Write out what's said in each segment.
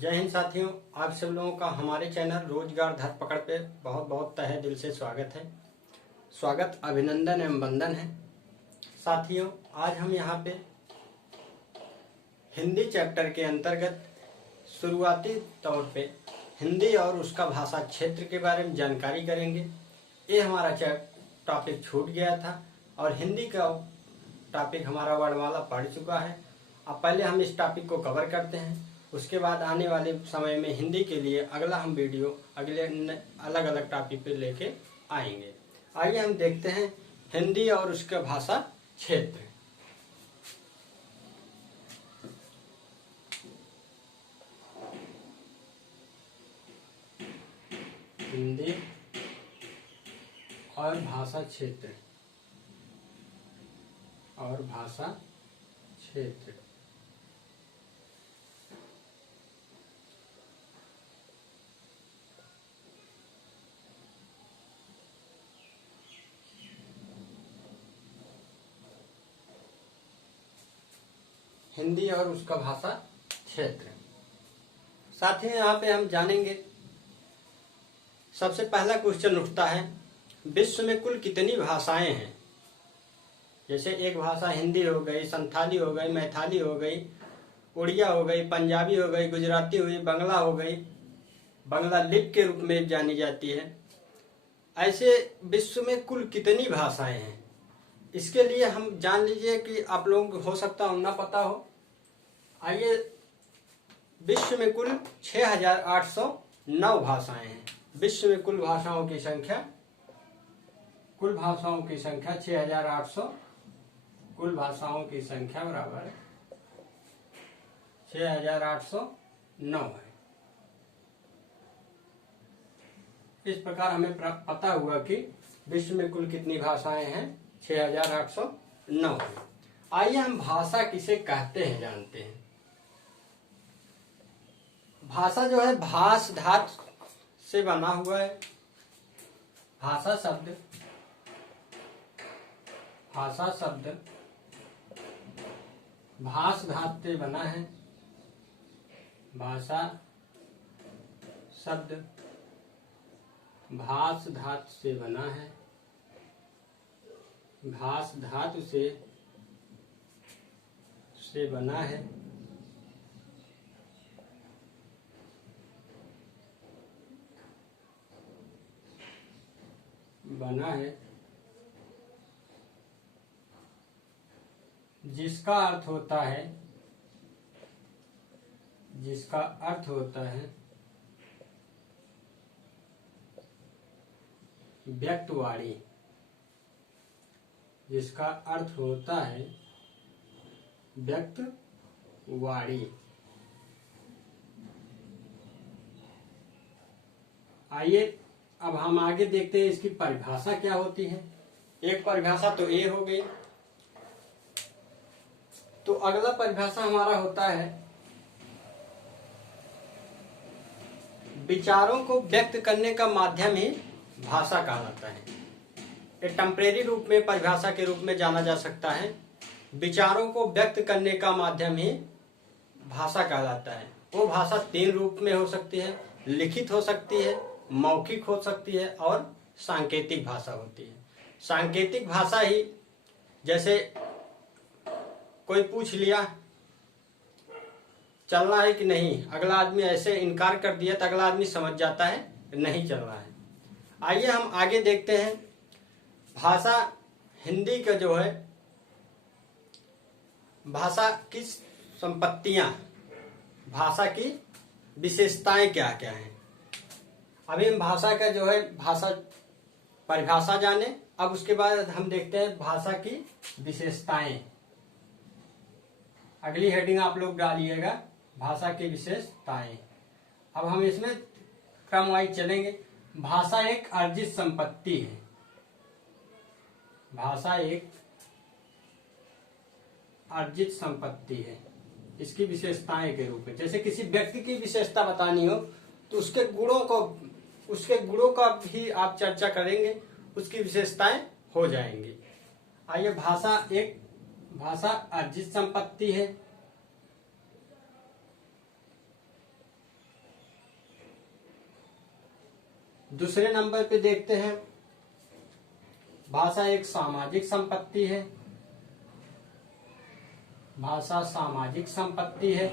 जय हिंद साथियों, आप सब लोगों का हमारे चैनल रोजगार धरपकड़ पे बहुत बहुत तहे दिल से स्वागत है। स्वागत, अभिनंदन एवं वंदन है। साथियों, आज हम यहाँ पे हिंदी चैप्टर के अंतर्गत शुरुआती तौर पे हिंदी और उसका भाषा क्षेत्र के बारे में जानकारी करेंगे। ये हमारा टॉपिक छूट गया था और हिंदी का टॉपिक हमारा वर्णमाला पढ़ चुका है। अब पहले हम इस टॉपिक को कवर करते हैं, उसके बाद आने वाले समय में हिंदी के लिए अगला हम वीडियो अगले अलग अलग टॉपिक पे लेके आएंगे। आइए हम देखते हैं हिंदी और उसका भाषा क्षेत्र। हिंदी और भाषा क्षेत्र और भाषा क्षेत्र। हिंदी और उसका भाषा क्षेत्र। साथियों, यहाँ पे हम जानेंगे, सबसे पहला क्वेश्चन उठता है, विश्व में कुल कितनी भाषाएं हैं। जैसे एक भाषा हिंदी हो गई, संथाली हो गई, मैथिली हो गई, उड़िया हो गई, पंजाबी हो गई, गुजराती हुई, बंगला हो गई, बंगला लिपि के रूप में जानी जाती है। ऐसे विश्व में कुल कितनी भाषाएं हैं, इसके लिए हम जान लीजिए कि आप लोगों को हो सकता हो ना पता हो। आइए, विश्व में कुल 6809 भाषाएं हैं। विश्व में कुल भाषाओं की संख्या 6800। कुल भाषाओं की संख्या बराबर 6809 है। इस प्रकार हमें पता हुआ कि विश्व में कुल कितनी भाषाएं हैं, 6809 है। आइए हम भाषा किसे कहते हैं जानते हैं। भाषा जो है भाष धातु से बना हुआ है। भाषा शब्द भाष धातु से बना है। भाषा शब्द भाष धातु से बना है। भाष धातु से बना है। जिसका अर्थ होता है व्यक्तवाणी। जिसका अर्थ होता है व्यक्तवाणी। आइए अब हम आगे देखते हैं इसकी परिभाषा क्या होती है। एक परिभाषा तो ये हो गई। तो अगला परिभाषा हमारा होता है, विचारों को व्यक्त करने का माध्यम ही भाषा कहलाता है। ये टेम्परेरी रूप में परिभाषा के रूप में जाना जा सकता है। विचारों को व्यक्त करने का माध्यम ही भाषा कहलाता है। वो भाषा 3 रूप में हो सकती है, लिखित हो सकती है, मौखिक हो सकती है और सांकेतिक भाषा होती है। सांकेतिक भाषा ही, जैसे कोई पूछ लिया चलना है कि नहीं, अगला आदमी ऐसे इनकार कर दिया तो अगला आदमी समझ जाता है नहीं चलना है। आइए हम आगे देखते हैं भाषा हिंदी का जो है, भाषा की संपत्तियां, भाषा की विशेषताएं क्या क्या हैं। अभी हम भाषा का जो है भाषा परिभाषा जाने, अब उसके बाद हम देखते हैं भाषा की विशेषताएं। अगली हेडिंग आप लोग डालिएगा, भाषा की विशेषताएं। अब हम इसमें क्रम वाइज चलेंगे। भाषा एक अर्जित संपत्ति है। भाषा एक अर्जित संपत्ति है। इसकी विशेषताएं के रूप में, जैसे किसी व्यक्ति की विशेषता बतानी हो तो उसके गुणों का भी आप चर्चा करेंगे, उसकी विशेषताएं हो जाएंगी। आइए, भाषा अर्जित संपत्ति है। दूसरे नंबर पे देखते हैं, भाषा एक सामाजिक संपत्ति है। भाषा सामाजिक संपत्ति है।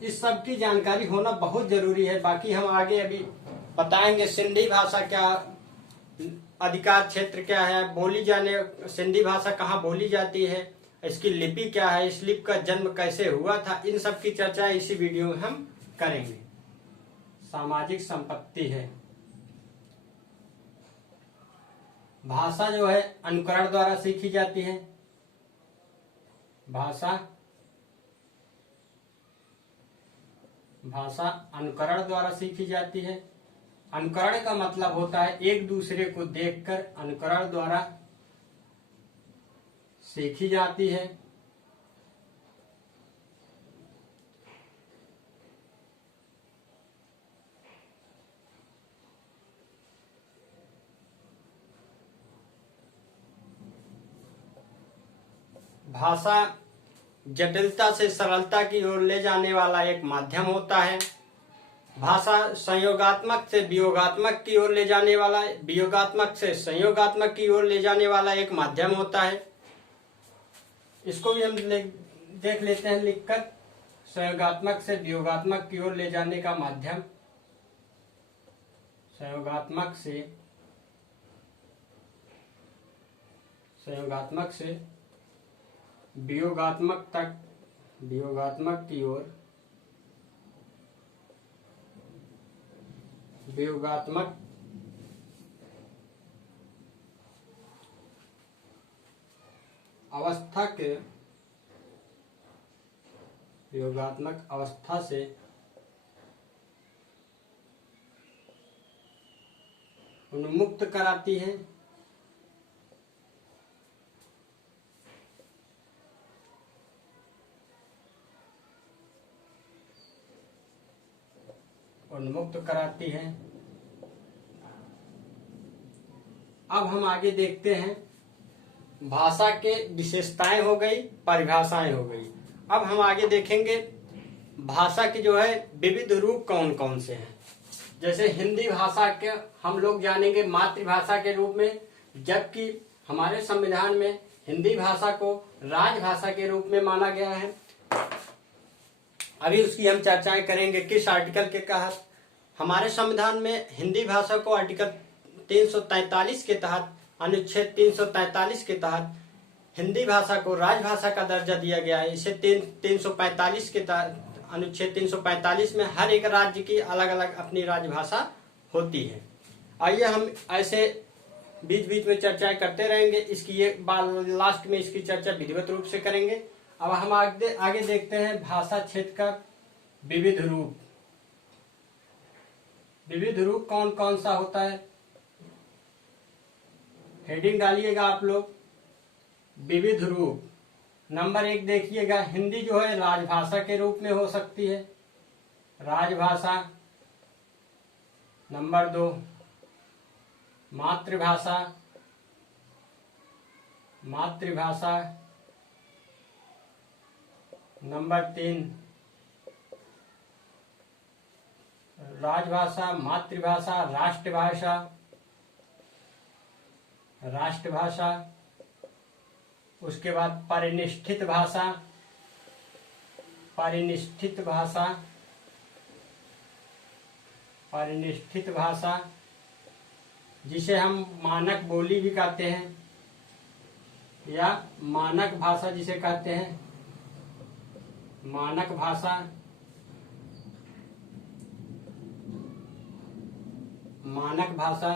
इस सब की जानकारी होना बहुत जरूरी है। बाकी हम आगे अभी बताएंगे सिंधी भाषा क्या, अधिकार क्षेत्र क्या है, बोली जाने सिंधी भाषा कहाँ बोली जाती है, इसकी लिपि क्या है, इस लिपि का जन्म कैसे हुआ था, इन सब की चर्चा इसी वीडियो में हम करेंगे। सामाजिक संपत्ति है। भाषा जो है अनुकरण द्वारा सीखी जाती है। भाषा अनुकरण द्वारा सीखी जाती है। अनुकरण का मतलब होता है एक दूसरे को देखकर अनुकरण द्वारा सीखी जाती है। भाषा जटिलता से सरलता की ओर ले जाने वाला एक माध्यम होता है। भाषा संयोगात्मक से वियोगात्मक की ओर ले जाने वाला, वियोगात्मक से संयोगात्मक की ओर ले जाने वाला एक माध्यम होता है। इसको भी हम देख लेते हैं लिखकर। संयोगात्मक से वियोगात्मक की ओर ले जाने का माध्यम, संयोगात्मक से वियोगात्मक तक, वियोगात्मक की ओर, वियोगात्मक अवस्था के, वियोगात्मक अवस्था से उन्मुक्त कराती है। उन्मुक्त कराती है। अब हम आगे देखते हैं, भाषा के विशेषताएं हो गई, परिभाषाएं हो गई। अब हम आगे देखेंगे भाषा के जो है विविध रूप कौन कौन से हैं। जैसे हिंदी भाषा के हम लोग जानेंगे मातृभाषा के रूप में, जबकि हमारे संविधान में हिंदी भाषा को राजभाषा के रूप में माना गया है। अभी उसकी हम चर्चाएं करेंगे किस आर्टिकल के तहत। हमारे संविधान में हिंदी भाषा को आर्टिकल 343 के तहत, अनुच्छेद 343 के तहत हिंदी भाषा को राजभाषा का दर्जा दिया गया है। इसे 345 के तहत, अनुच्छेद 345 में हर एक राज्य की अलग अलग अपनी राजभाषा होती है। आइए हम ऐसे बीच बीच में चर्चाएं करते रहेंगे। इसकी ये लास्ट में इसकी चर्चा विधिवत रूप से करेंगे। अब हम आगे देखते हैं भाषा क्षेत्र का विविध रूप। विविध रूप कौन कौन सा होता है, हेडिंग डालिएगा आप लोग, विविध रूप। नंबर 1 देखिएगा, हिंदी जो है राजभाषा के रूप में हो सकती है, राजभाषा। नंबर 2 मातृभाषा, मातृभाषा। नंबर 3 राजभाषा, मातृभाषा, राष्ट्रभाषा, राष्ट्रभाषा। उसके बाद परिनिष्ठित भाषा, परिनिष्ठित भाषा, परिनिष्ठित भाषा, जिसे हम मानक बोली भी कहते हैं या मानक भाषा जिसे कहते हैं, मानक भाषा। मानक भाषा।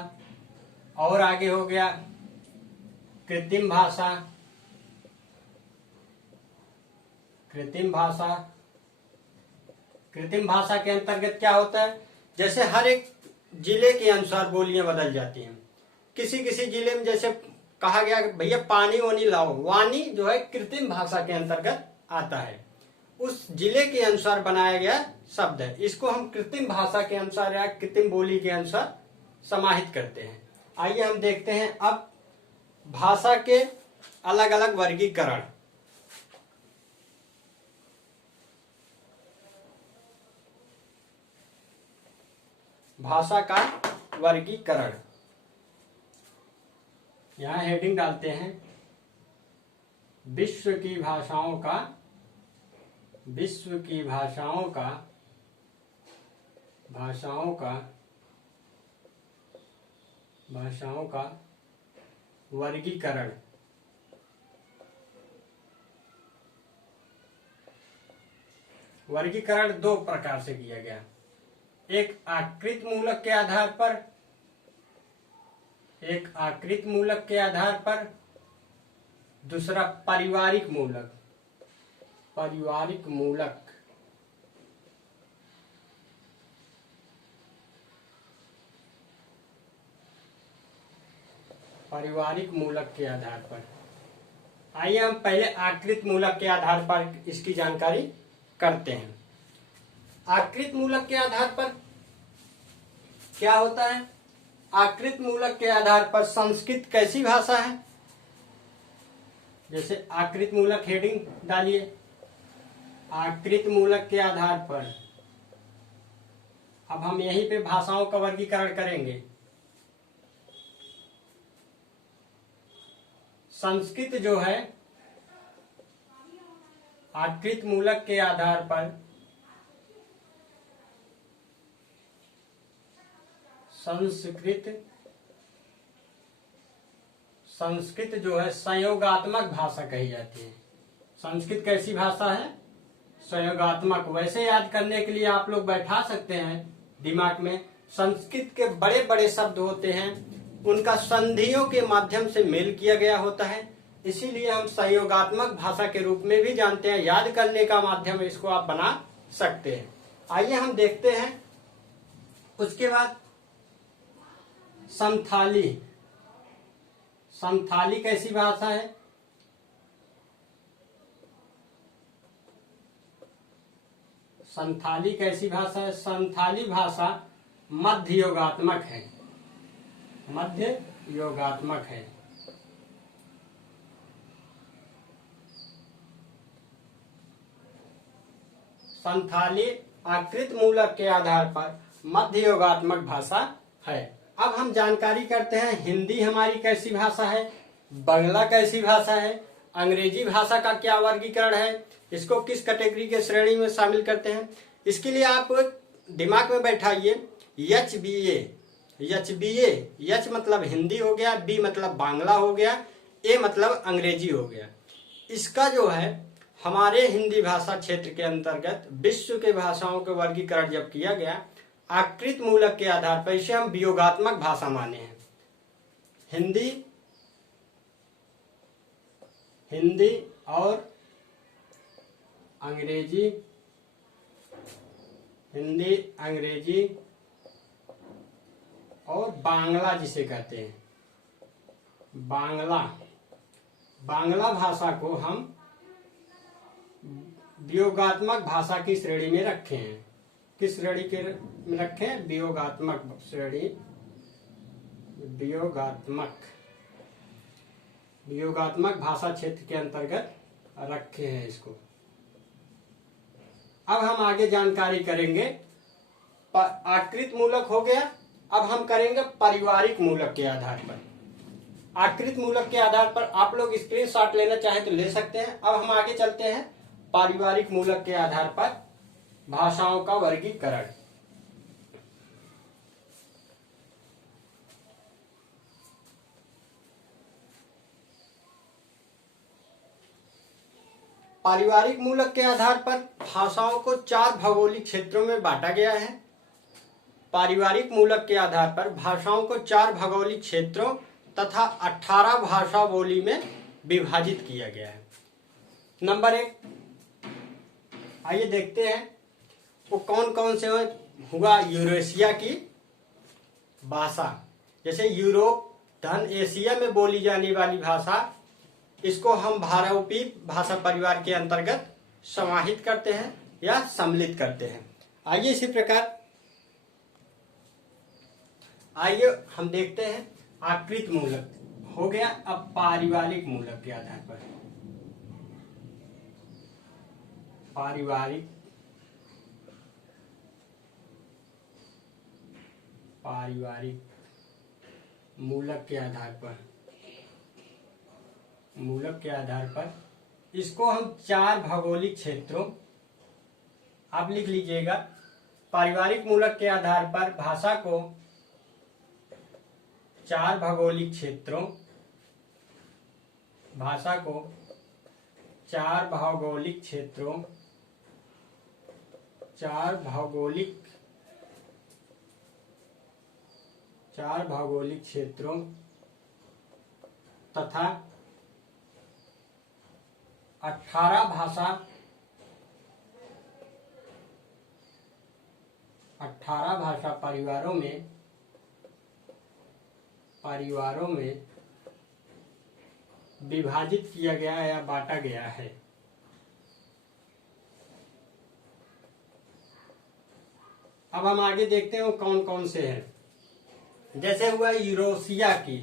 और आगे हो गया कृत्रिम भाषा, कृत्रिम भाषा। कृत्रिम भाषा के अंतर्गत क्या होता है, जैसे हर एक जिले के अनुसार बोलियां बदल जाती हैं। किसी किसी जिले में जैसे कहा गया भैया पानी वानी लाओ, वानी जो है कृत्रिम भाषा के अंतर्गत आता है, उस जिले के अनुसार बनाया गया शब्द है। इसको हम कृत्रिम भाषा के अनुसार या कृत्रिम बोली के अनुसार समाहित करते हैं। आइए हम देखते हैं अब भाषा के अलग अलग वर्गीकरण। भाषा का वर्गीकरण। यहाँ हेडिंग डालते हैं विश्व की भाषाओं का वर्गीकरण। वर्गीकरण दो प्रकार से किया गया, एक आकृति मूलक के आधार पर, दूसरा पारिवारिक मूलक। पारिवारिक मूलक के आधार पर। आइए हम पहले आकृति मूलक के आधार पर इसकी जानकारी करते हैं। आकृति मूलक के आधार पर क्या होता है? आकृति मूलक के आधार पर संस्कृत कैसी भाषा है? जैसे आकृति मूलक हेडिंग डालिए, आकृति मूलक के आधार पर। अब हम यहीं पे भाषाओं का वर्गीकरण करेंगे। संस्कृत जो है आकृति मूलक के आधार पर संस्कृत जो है संयोगात्मक भाषा कही जाती है। संस्कृत कैसी भाषा है? संयोगात्मक। वैसे याद करने के लिए आप लोग बैठा सकते हैं दिमाग में। संस्कृत के बड़े बड़े शब्द होते हैं, उनका संधियों के माध्यम से मेल किया गया होता है, इसीलिए हम संयोगात्मक भाषा के रूप में भी जानते हैं। याद करने का माध्यम इसको आप बना सकते हैं। आइए हम देखते हैं। उसके बाद संथाली। संथाली कैसी भाषा है? संथाली कैसी भाषा है? संथाली भाषा मध्य योगात्मक है। मध्य योगात्मक है। संथाली आकृति मूलक के आधार पर मध्य योगात्मक भाषा है। अब हम जानकारी करते हैं हिंदी हमारी कैसी भाषा है, बांग्ला कैसी भाषा है, अंग्रेजी भाषा का क्या वर्गीकरण है, इसको किस कैटेगरी के श्रेणी में शामिल करते हैं। इसके लिए आप दिमाग में बैठाइए HBA। एच मतलब हिंदी हो गया, बी मतलब बांग्ला हो गया, ए मतलब अंग्रेजी हो गया। इसका जो है हमारे हिंदी भाषा क्षेत्र के अंतर्गत विश्व के भाषाओं के वर्गीकरण जब किया गया आकृति मूलक के आधार पर, इसे हम वियोगात्मक भाषा माने हैं। हिंदी और अंग्रेजी, हिंदी अंग्रेजी और बांग्ला जिसे कहते हैं बांग्ला भाषा को हम वियोगात्मक भाषा की श्रेणी में रखे हैं। किस श्रेणी के में रखे हैं? वियोगात्मक श्रेणी। वियोगात्मक भाषा क्षेत्र के अंतर्गत रखे हैं इसको। अब हम आगे जानकारी करेंगे। आकृति मूलक हो गया, अब हम करेंगे पारिवारिक मूलक के आधार पर। आकृति मूलक के आधार पर आप लोग स्क्रीनशॉट लेना चाहे तो ले सकते हैं। अब हम आगे चलते हैं पारिवारिक मूलक के आधार पर भाषाओं का वर्गीकरण। पारिवारिक मूलक के आधार पर भाषाओं को 4 भौगोलिक क्षेत्रों में बांटा गया है। पारिवारिक मूलक के आधार पर भाषाओं को 4 भौगोलिक क्षेत्रों तथा 18 भाषा बोली में विभाजित किया गया है। नंबर 1, आइए देखते हैं वो कौन कौन से हुआ। यूरेशिया की भाषा, जैसे यूरोप धन एशिया में बोली जाने वाली भाषा, इसको हम भारतीय भाषा परिवार के अंतर्गत समाहित करते हैं या सम्मिलित करते हैं। आइए इसी प्रकार आइए हम देखते हैं आकृति मूलक हो गया। अब पारिवारिक मूलक के आधार पर पारिवारिक मूलक के आधार पर, मूलक के आधार पर इसको हम 4 भौगोलिक क्षेत्रों, आप लिख लीजिएगा, पारिवारिक मूलक के आधार पर भाषा को 4 भौगोलिक क्षेत्रों, भाषा को 4 भौगोलिक क्षेत्रों, 4 भौगोलिक क्षेत्रों तथा 18 भाषा परिवारों में विभाजित किया गया है या बांटा गया है। अब हम आगे देखते हैं कौन कौन से हैं। जैसे हुआ यूरेशिया की,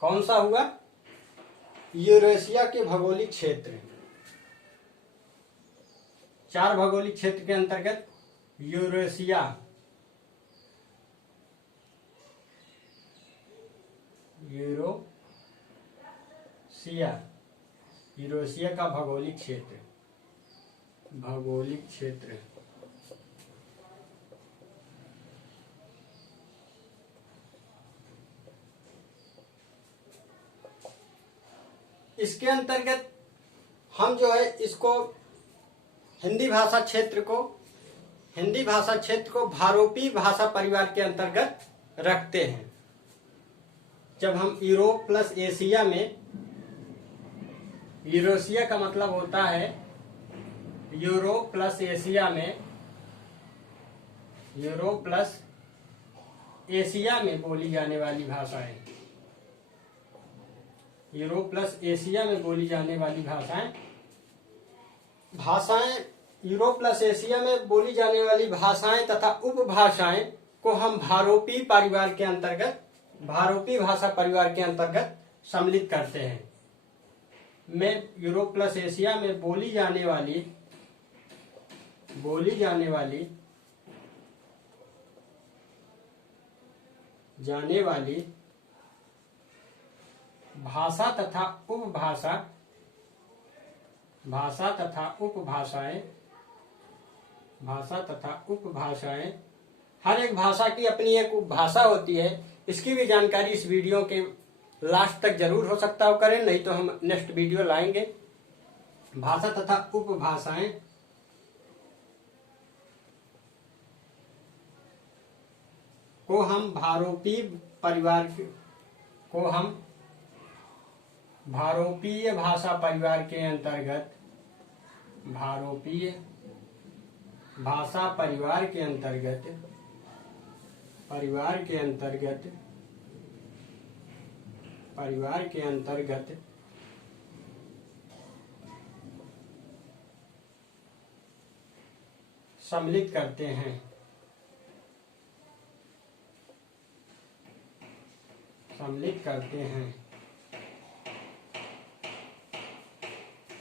कौन सा हुआ? यूरेशिया के भौगोलिक क्षेत्र, 4 भौगोलिक क्षेत्र के अंतर्गत यूरेशिया, यूरेशिया का भौगोलिक क्षेत्र, इसके अंतर्गत हम जो है इसको हिंदी भाषा क्षेत्र को भारोपी भाषा परिवार के अंतर्गत रखते हैं। जब हम यूरोप प्लस एशिया में, यूरेशिया का मतलब होता है यूरोप प्लस एशिया में, यूरोप प्लस एशिया में बोली जाने वाली भाषाएं, यूरोप प्लस एशिया में बोली जाने वाली भाषाएं यूरोप प्लस एशिया में बोली जाने वाली भाषाएं तथा उपभाषाएं को हम भारोपी परिवार के अंतर्गत, भारोपी भाषा परिवार के अंतर्गत सम्मिलित करते हैं। में यूरोप प्लस एशिया में बोली जाने वाली भाषा तथा उपभाषाएं, हर एक भाषा की अपनी एक उपभाषा होती है। इसकी भी जानकारी इस वीडियो के लास्ट तक जरूर हो सकता हो करें, नहीं तो हम नेक्स्ट वीडियो लाएंगे। भाषा तथा उपभाषाएं को हम भारोपीय भाषा परिवार के अंतर्गत, भारोपीय भाषा परिवार के अंतर्गत सम्मिलित करते हैं।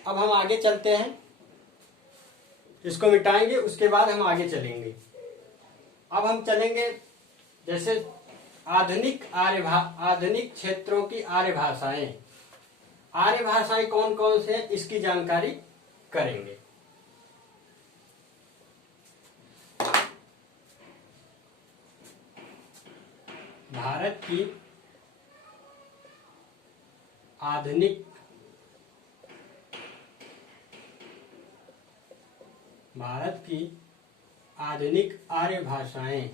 अब हम आगे चलते हैं, इसको मिटाएंगे, उसके बाद हम आगे चलेंगे। अब हम चलेंगे जैसे आधुनिक क्षेत्रों की आर्य भाषाएं कौन कौन से हैं, इसकी जानकारी करेंगे। भारत की आधुनिक आर्य भाषाएं,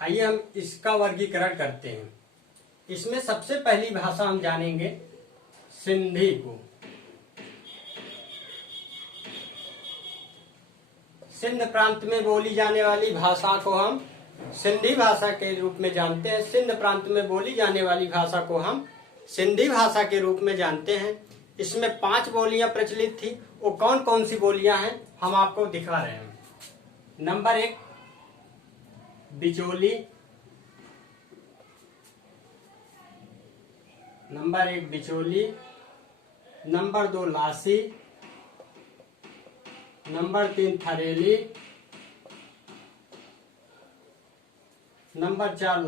आइए हम इसका वर्गीकरण करते हैं। इसमें सबसे पहली भाषा हम जानेंगे सिंधी को। सिंध प्रांत में बोली जाने वाली भाषा को हम सिंधी भाषा के रूप में जानते हैं। सिंध प्रांत में बोली जाने वाली भाषा को हम सिंधी भाषा के रूप में जानते हैं। इसमें 5 बोलियां प्रचलित थी। वो कौन कौन सी बोलियां हैं हम आपको दिखा रहे हैं। नंबर 1 बिचौली, नंबर 2 लासी, नंबर 3 थरेली, नंबर 4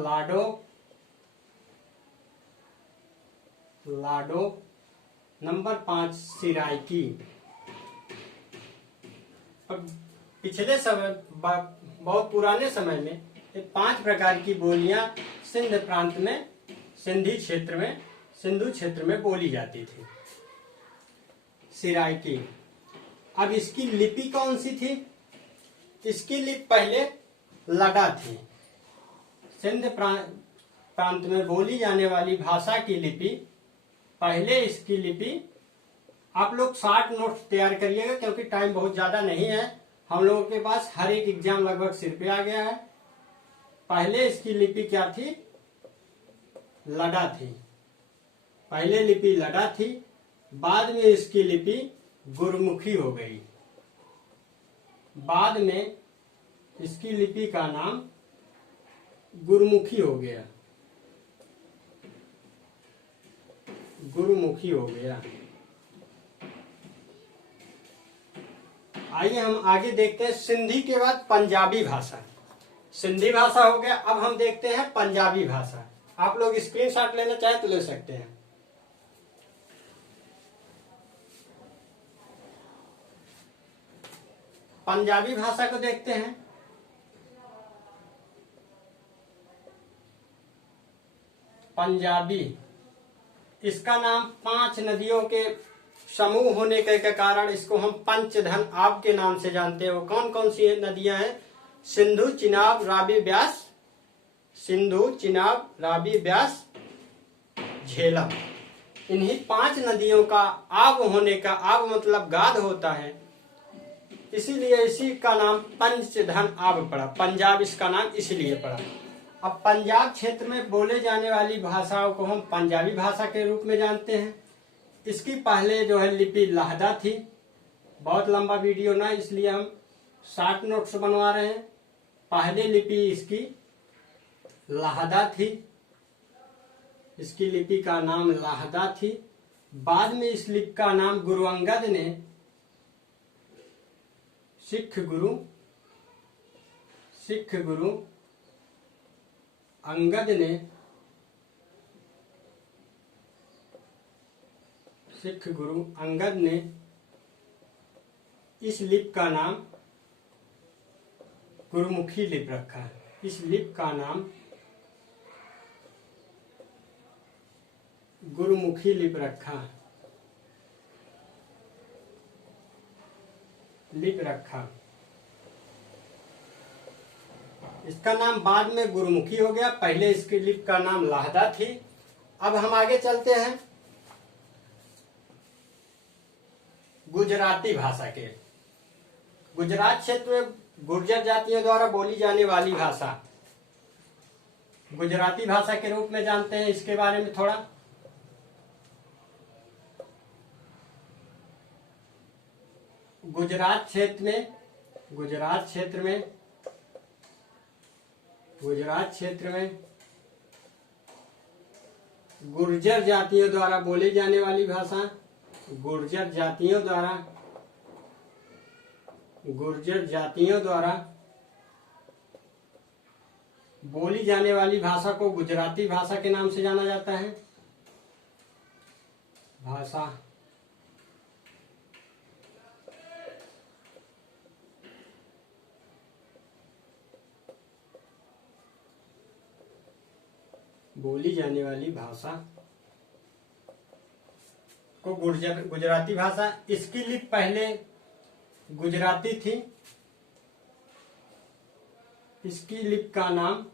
लाडो, नंबर 5 सिराइकी। पिछले समय बहुत पुराने समय में ये 5 प्रकार की बोलियां सिंध प्रांत में, सिंधु क्षेत्र में बोली जाती थी। सिराइकी। अब इसकी लिपि कौन सी थी? इसकी लिपि पहले लगा थी। सिंध प्रांत में बोली जाने वाली भाषा की लिपि पहले, इसकी लिपि आप लोग 60 नोट्स तैयार करिएगा क्योंकि टाइम बहुत ज्यादा नहीं है हम लोगों के पास। हर एक एग्जाम लगभग सिर पे आ गया है। पहले इसकी लिपि क्या थी? लड़ा थी। पहले लिपि लड़ा थी, बाद में इसकी लिपि गुरुमुखी हो गई। बाद में इसकी लिपि का नाम गुरुमुखी हो गया। गुरुमुखी हो गया। आइए हम आगे देखते हैं। सिंधी के बाद पंजाबी भाषा। सिंधी भाषा हो गया, अब हम देखते हैं पंजाबी भाषा। आप लोग स्क्रीनशॉट लेना चाहे तो ले सकते हैं। पंजाबी भाषा को देखते हैं। पंजाबी, इसका नाम 5 नदियों के समूह होने के कारण इसको हम पंचधन आब के नाम से जानते हैं। वो कौन कौन सी नदियां हैं? सिंधु, चिनाब, रावी, ब्यास। सिंधु, चिनाब, रावी, ब्यास, झेलम। इन्हीं 5 नदियों का आब होने का, आब मतलब गाद होता है, इसीलिए इसी का नाम पंचधन आब पड़ा। पंजाब इसका नाम इसलिए पड़ा। अब पंजाब क्षेत्र में बोले जाने वाली भाषाओं को हम पंजाबी भाषा के रूप में जानते हैं। इसकी पहले जो है लिपि लहदा थी। बहुत लंबा वीडियो ना, इसलिए हम 60 नोट्स बनवा रहे हैं। पहले लिपि इसकी लहदा थी। इसकी लिपि का नाम लहदा थी। बाद में इस लिपि का नाम गुरु अंगद ने, सिख गुरु अंगद ने, सिख गुरु अंगद ने इस लिपि का नाम गुरुमुखी लिपि रखा। इस लिपि का नाम गुरुमुखी लिपि रखा। इसका नाम बाद में गुरुमुखी हो गया। पहले इसकी लिपि का नाम लहदा थी। अब हम आगे चलते हैं गुजराती भाषा के। गुजरात क्षेत्र में गुर्जर जातियों द्वारा बोली जाने वाली भाषा गुजराती भाषा के रूप में जानते हैं। इसके बारे में थोड़ा गुजरात क्षेत्र में गुर्जर जातियों द्वारा बोली जाने वाली भाषा, गुर्जर जातियों द्वारा बोली जाने वाली भाषा को गुजराती भाषा के नाम से जाना जाता है। भाषा बोली जाने वाली भाषा को गुजराती भाषा। इसकी लिपि पहले गुजराती थी। इसकी लिपि का नाम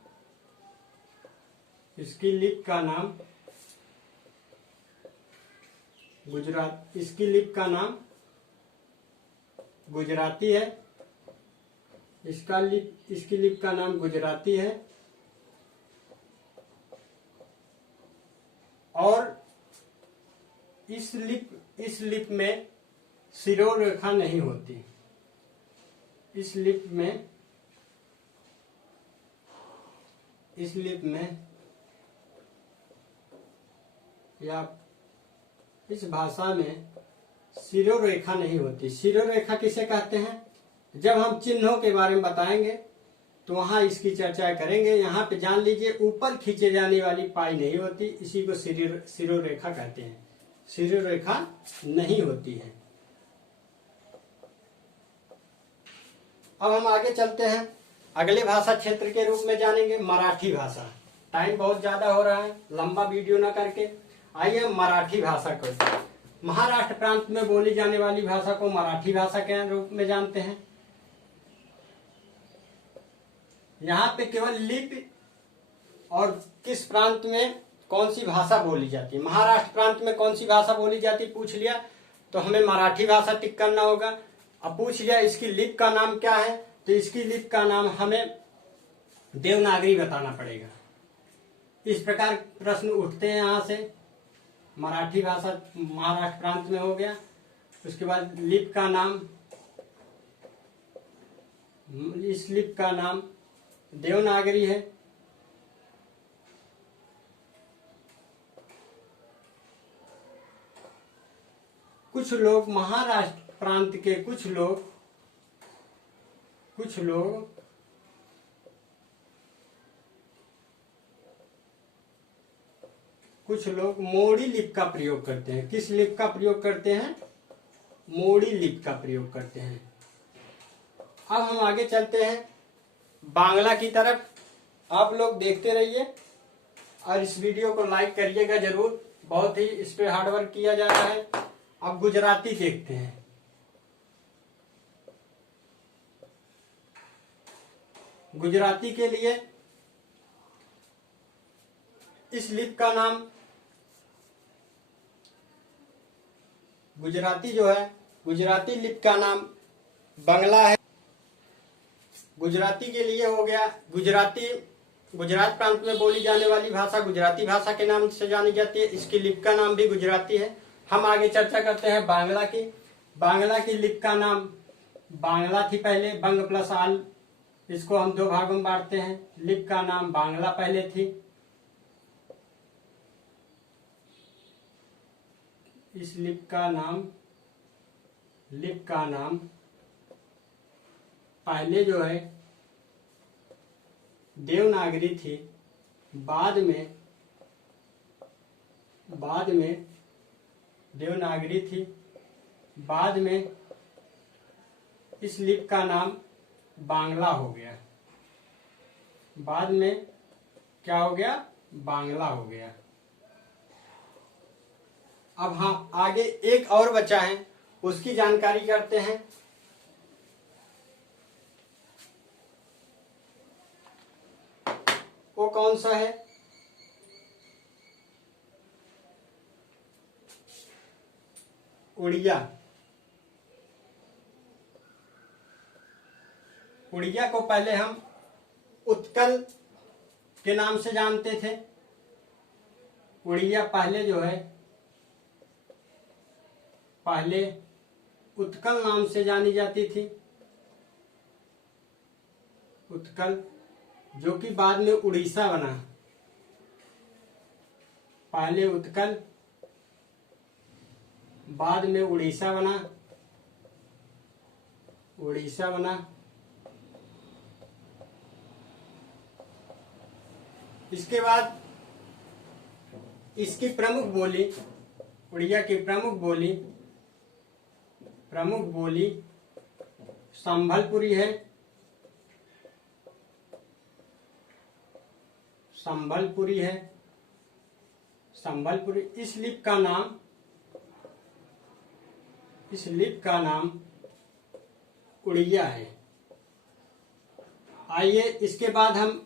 गुजराती है। इसकी लिपि का नाम गुजराती है। और इस लिपि में सिरों रेखा नहीं होती। इस लिपि में या इस भाषा में शिरोरेखा नहीं होती। शिरोरेखा किसे कहते हैं? जब हम चिन्हों के बारे में बताएंगे तो वहां इसकी चर्चा करेंगे। यहाँ पे जान लीजिए, ऊपर खींचे जाने वाली पाई नहीं होती, इसी को शिरोरेखा कहते हैं। शिरोरेखा नहीं होती है। अब हम आगे चलते हैं, अगले भाषा क्षेत्र के रूप में जानेंगे मराठी भाषा। टाइम बहुत ज्यादा हो रहा है, लंबा वीडियो ना करके आइए मराठी भाषा को। महाराष्ट्र प्रांत में बोली जाने वाली भाषा को मराठी भाषा के रूप में जानते हैं। यहाँ पे केवल लिपि और किस प्रांत में कौन सी भाषा बोली जाती है। महाराष्ट्र प्रांत में कौन सी भाषा बोली जाती पूछ लिया तो हमें मराठी भाषा टिक करना होगा। अब पूछ लिया इसकी लिपि का नाम क्या है, तो इसकी लिपि का नाम हमें देवनागरी बताना पड़ेगा। इस प्रकार प्रश्न उठते हैं यहाँ से। मराठी भाषा महाराष्ट्र प्रांत में हो गया। उसके बाद लिपि का नाम, इस लिपि का नाम देवनागरी है। कुछ लोग महाराष्ट्र प्रांत के कुछ लोग मोड़ी लिपि का प्रयोग करते हैं। किस लिपि का प्रयोग करते हैं? मोड़ी लिपि का प्रयोग करते हैं। अब हम आगे चलते हैं बांग्ला की तरफ। आप लोग देखते रहिए और इस वीडियो को लाइक करिएगा जरूर, बहुत ही इस पे हार्डवर्क किया जा रहा है। अब गुजराती देखते हैं। गुजराती के लिए इस लिपि का नाम, गुजराती जो है, गुजराती लिपि का नाम बंगला है। गुजराती के लिए हो गया गुजराती। गुजरात प्रांत में बोली जाने वाली भाषा गुजराती भाषा के नाम से जानी जाती है। इसकी लिपि का नाम भी गुजराती है। हम आगे चर्चा करते हैं बांग्ला की। बांग्ला की लिपि का नाम बांग्ला थी पहले, बंग प्लस आल, इसको हम दो भागों में बांटते हैं। लिपि का नाम बांग्ला पहले थी। इस लिपि का नाम पहले जो है देवनागरी थी, बाद में देवनागरी थी, बाद में इस लिपि का नाम बांग्ला हो गया। बाद में क्या हो गया? बांग्ला हो गया। अब हाँ, आगे एक और बचा है, उसकी जानकारी करते हैं। वो कौन सा है? उड़िया। उड़िया को पहले हम उत्कल के नाम से जानते थे। उड़िया पहले जो है, पहले उत्कल नाम से जानी जाती थी। उत्कल, जो कि बाद में उड़ीसा बना। पहले उत्कल, बाद में उड़ीसा बना। उड़ीसा बना। इसके बाद इसकी प्रमुख बोली, उड़िया की प्रमुख बोली संभलपुरी है। संभलपुरी है। संभलपुरी। इस लिपि का नाम उड़िया है। आइए, इसके बाद हम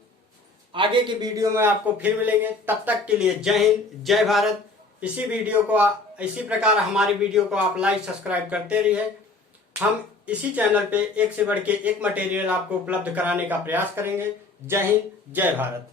आगे की वीडियो में आपको फिर मिलेंगे। तब तक के लिए जय हिंद, जय भारत। इसी प्रकार हमारी वीडियो को आप लाइक सब्सक्राइब करते रहिए। हम इसी चैनल पे एक से बढ़ के एक मटेरियल आपको उपलब्ध कराने का प्रयास करेंगे। जय हिंद, जय भारत।